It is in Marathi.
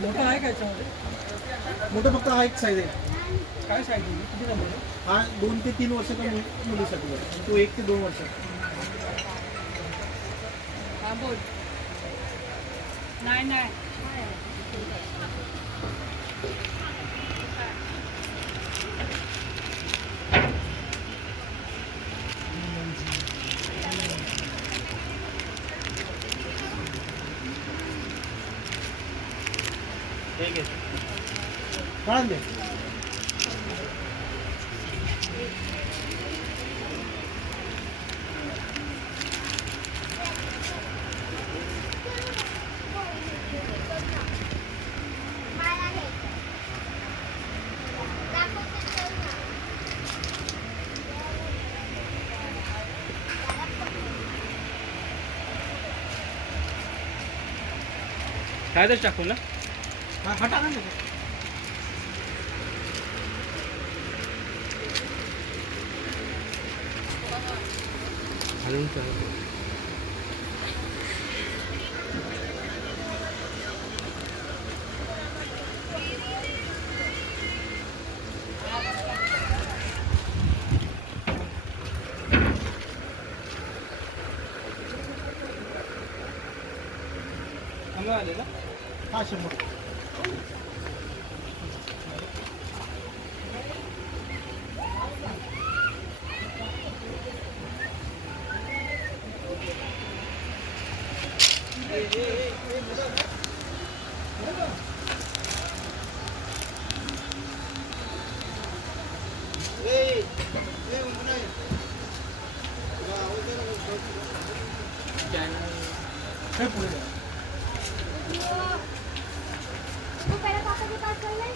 मोठा आहे का याच्यामध्ये? मोठं फक्त हा एक साईज आहे. काय साईज आहे? किती नंबर आहे? हा 2 ते 3 वर्षाचा मुलीसाठी आहे. तो 1 ते 2 वर्ष. हा बोल. नाही ठीक आहे. काढून दे. काय तर टाकू ना? हा टाका ना. घालून ठेव. आले ना? हा 100. हे पुढे द्या. वो पहले पापा के पास चल ले।